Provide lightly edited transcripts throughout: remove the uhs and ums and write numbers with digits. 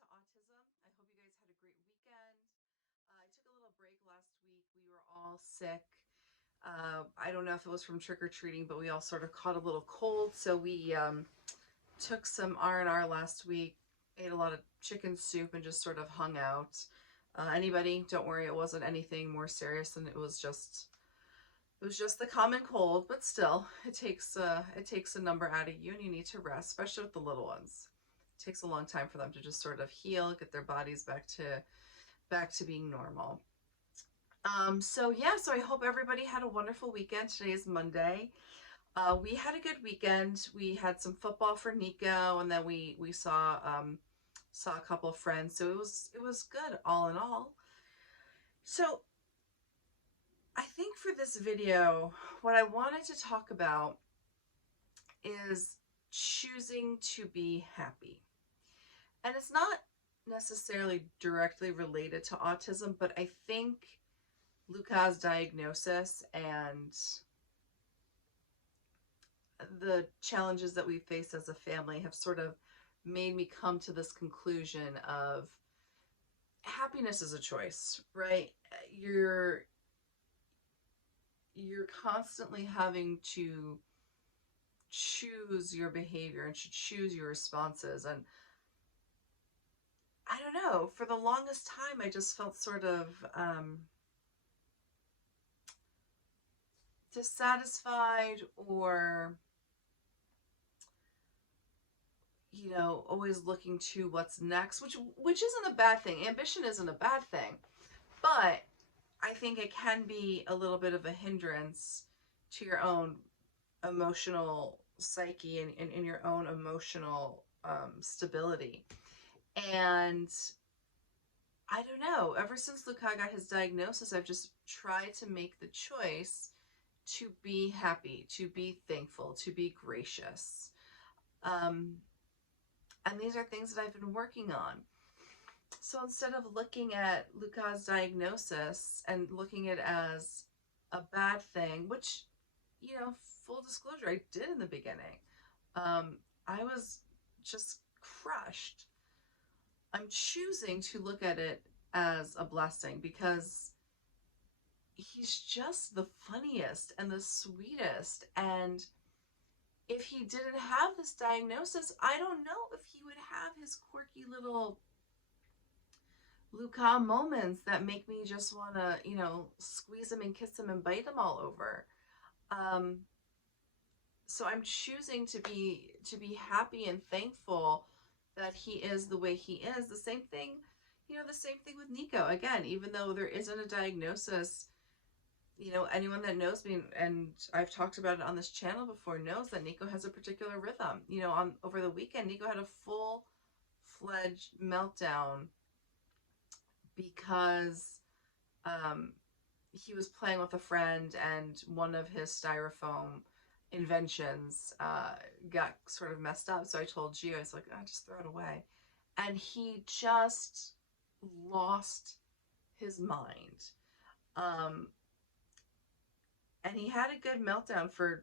to autism. I hope you guys had a great weekend. I took a little break last week. We were all sick. I don't know if it was from trick or treating, but we all sort of caught a little cold. So we took some R&R last week, ate a lot of chicken soup, and just sort of hung out. Anybody, don't worry, it wasn't anything more serious than it was just the common cold, but still, it takes a number out of you, and you need to rest, especially with the little ones. It takes a long time for them to just sort of heal, get their bodies back to being normal. So I hope everybody had a wonderful weekend. Today is Monday. We had a good weekend. We had some football for Nico, and then we saw a couple of friends. So it was good all in all. So I think for this video, what I wanted to talk about is choosing to be happy. And it's not necessarily directly related to autism, but I think Luca's diagnosis and the challenges that we face as a family have sort of made me come to this conclusion of happiness is a choice, right? You're constantly having to choose your behavior and to choose your responses. And I don't know, for the longest time, I just felt sort of dissatisfied or, always looking to what's next, which isn't a bad thing. Ambition isn't a bad thing, but I think it can be a little bit of a hindrance to your own emotional psyche and in your own emotional stability. And I don't know, ever since Luca got his diagnosis, I've just tried to make the choice to be happy, to be thankful, to be gracious. Um, and these are things that I've been working on. So instead of looking at Luca's diagnosis and looking at it as a bad thing, which, full disclosure, I did in the beginning, I was just crushed. I'm choosing to look at it as a blessing because he's just the funniest and the sweetest. And if he didn't have this diagnosis, I don't know if he would have his quirky little Luca moments that make me just want to, squeeze him and kiss him and bite him all over. Um, so I'm choosing to be happy and thankful that he is the way he is. The same thing with Nico. Again, even though there isn't a diagnosis, anyone that knows me and I've talked about it on this channel before knows that Nico has a particular rhythm. On over the weekend, Nico had a full-fledged meltdown because um, he was playing with a friend and one of his styrofoam inventions got sort of messed up. So I told Gio, I was like, oh, just throw it away. And he just lost his mind. Um, and he had a good meltdown for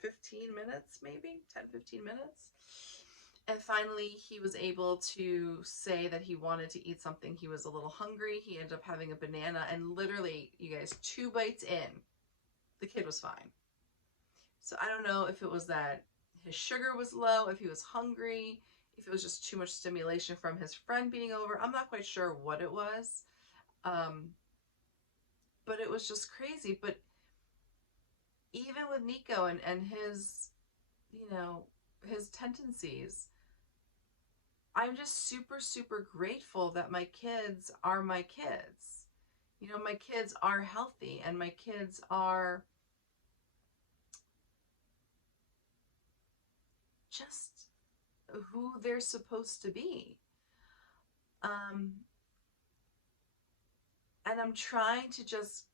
15 minutes, maybe 10, 15 minutes. And finally, he was able to say that he wanted to eat something. He was a little hungry. He ended up having a banana, and literally, you guys, 2 bites in, the kid was fine. So I don't know if it was that his sugar was low, if he was hungry, if it was just too much stimulation from his friend being over. I'm not quite sure what it was. Um, but it was just crazy. But even with Nico and his, you know, his tendencies, I'm just super, super grateful that my kids are my kids. My kids are healthy and my kids are just who they're supposed to be. Um, and I'm trying to just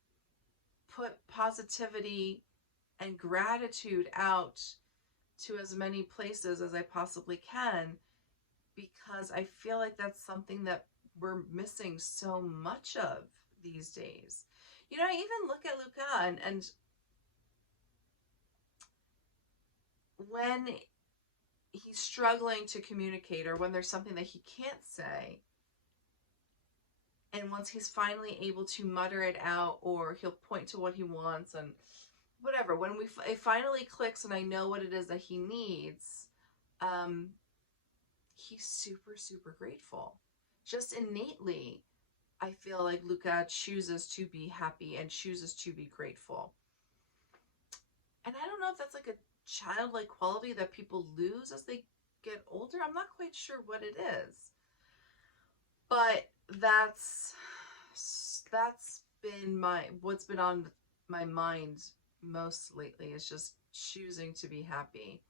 put positivity and gratitude out to as many places as I possibly can because I feel like that's something that we're missing so much of these days. I even look at Luca and when he's struggling to communicate, or when there's something that he can't say. And once he's finally able to mutter it out, or he'll point to what he wants and whatever, when it finally clicks and I know what it is that he needs, um, he's super, super grateful. Just innately, I feel like Luca chooses to be happy and chooses to be grateful. And I don't know if that's like a childlike quality that people lose as they get older. I'm not quite sure what it is. But that's been what's been on my mind most lately, is just choosing to be happy.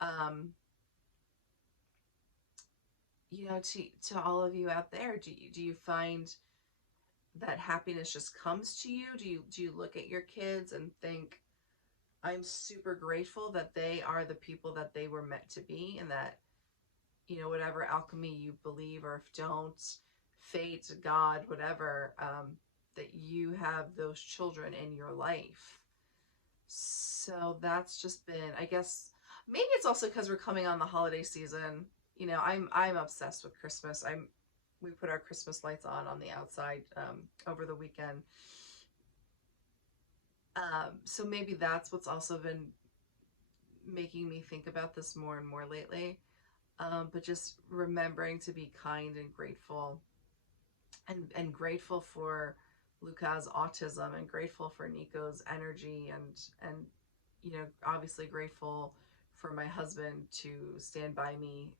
Um, to all of you out there, do you find that happiness just comes to you? Do you look at your kids and think, I'm super grateful that they are the people that they were meant to be, and that, whatever alchemy you believe, or if don't, fate, God, whatever, that you have those children in your life. So that's just been, I guess, maybe it's also because we're coming on the holiday season. I'm obsessed with Christmas. We put our Christmas lights on the outside over the weekend. So maybe that's what's also been making me think about this more and more lately. But just remembering to be kind and grateful, and grateful for Luca's autism, and grateful for Nico's energy, and obviously grateful for my husband to stand by me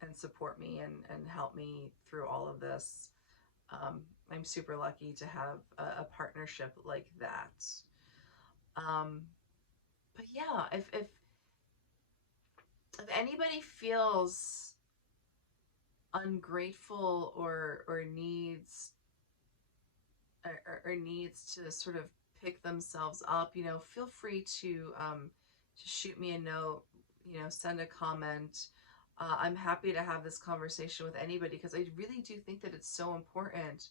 and support me, and help me through all of this. I'm super lucky to have a partnership like that. Um, but yeah, if anybody feels ungrateful, or needs to sort of pick themselves up, feel free to shoot me a note, send a comment. I'm happy to have this conversation with anybody, because I really do think that it's so important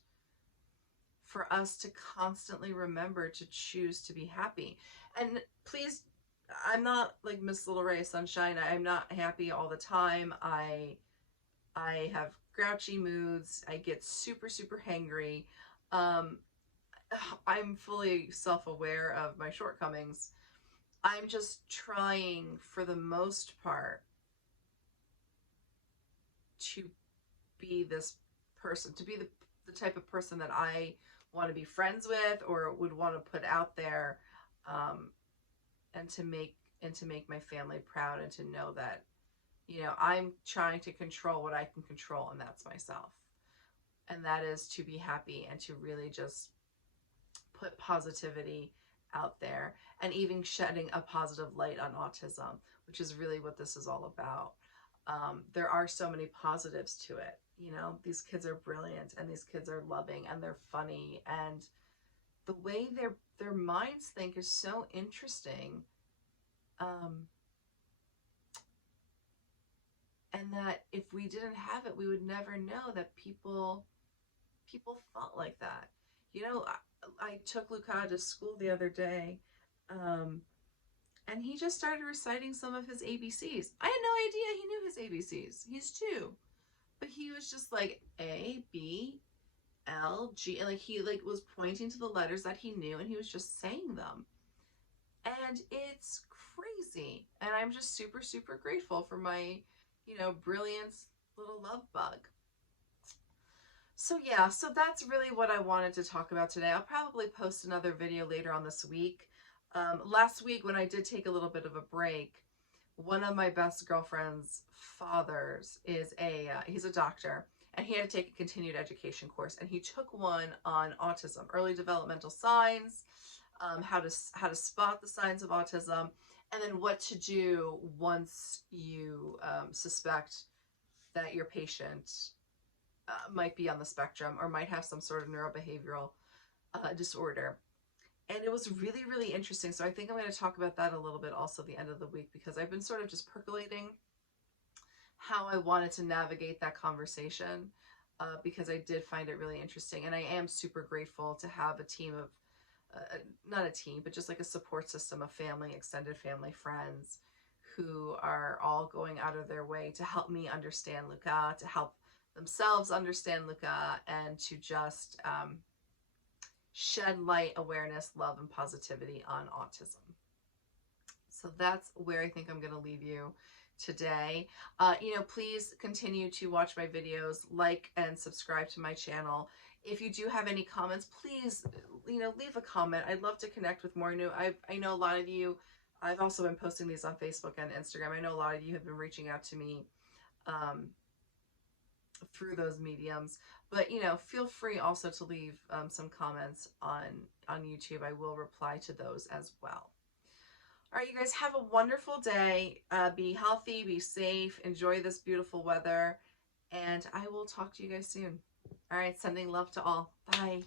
for us to constantly remember to choose to be happy. And please, I'm not like Miss Little Ray of Sunshine. I'm not happy all the time. I have grouchy moods. I get super, super hangry. Um, I'm fully self-aware of my shortcomings. I'm just trying, for the most part, to be this person, to be the type of person that I want to be friends with, or would want to put out there, um, and to make my family proud, and to know that, I'm trying to control what I can control, and that's myself. And that is to be happy, and to really just put positivity out there, and even shedding a positive light on autism, which is really what this is all about. There are so many positives to it. These kids are brilliant, and these kids are loving, and they're funny, and the way their minds think is so interesting. Um, and that if we didn't have it, we would never know that people thought like that. I took Luca to school the other day, um, and he just started reciting some of his ABCs. I had no idea he knew his ABCs. He's two, but he was just like A, B, L, G, and like he like was pointing to the letters that he knew, and he was just saying them. And it's crazy. And I'm just super, super grateful for my, brilliant little love bug. So yeah, so that's really what I wanted to talk about today. I'll probably post another video later on this week. Last week, when I did take a little bit of a break, one of my best girlfriend's fathers he's a doctor, and he had to take a continued education course, and he took one on autism, early developmental signs, how to spot the signs of autism, and then what to do once you suspect that your patient might be on the spectrum, or might have some sort of neurobehavioral disorder. And it was really, really interesting. So I think I'm going to talk about that a little bit also at the end of the week, because I've been sort of just percolating how I wanted to navigate that conversation, because I did find it really interesting. And I am super grateful to have a team of, not a team, but just like a support system of family, extended family, friends, who are all going out of their way to help me understand Luca, to help themselves understand Luca, and to just shed light, awareness, love, and positivity on autism. So that's where I think I'm going to leave you today. Please continue to watch my videos, like and subscribe to my channel. If you do have any comments, please, leave a comment. I'd love to connect with more new. I know a lot of you, I've also been posting these on Facebook and Instagram. I know a lot of you have been reaching out to me through those mediums, but feel free also to leave some comments on YouTube. I will reply to those as well. All right, you guys, have a wonderful day. Be healthy, be safe, enjoy this beautiful weather, and I will talk to you guys soon. All right, sending love to all. Bye.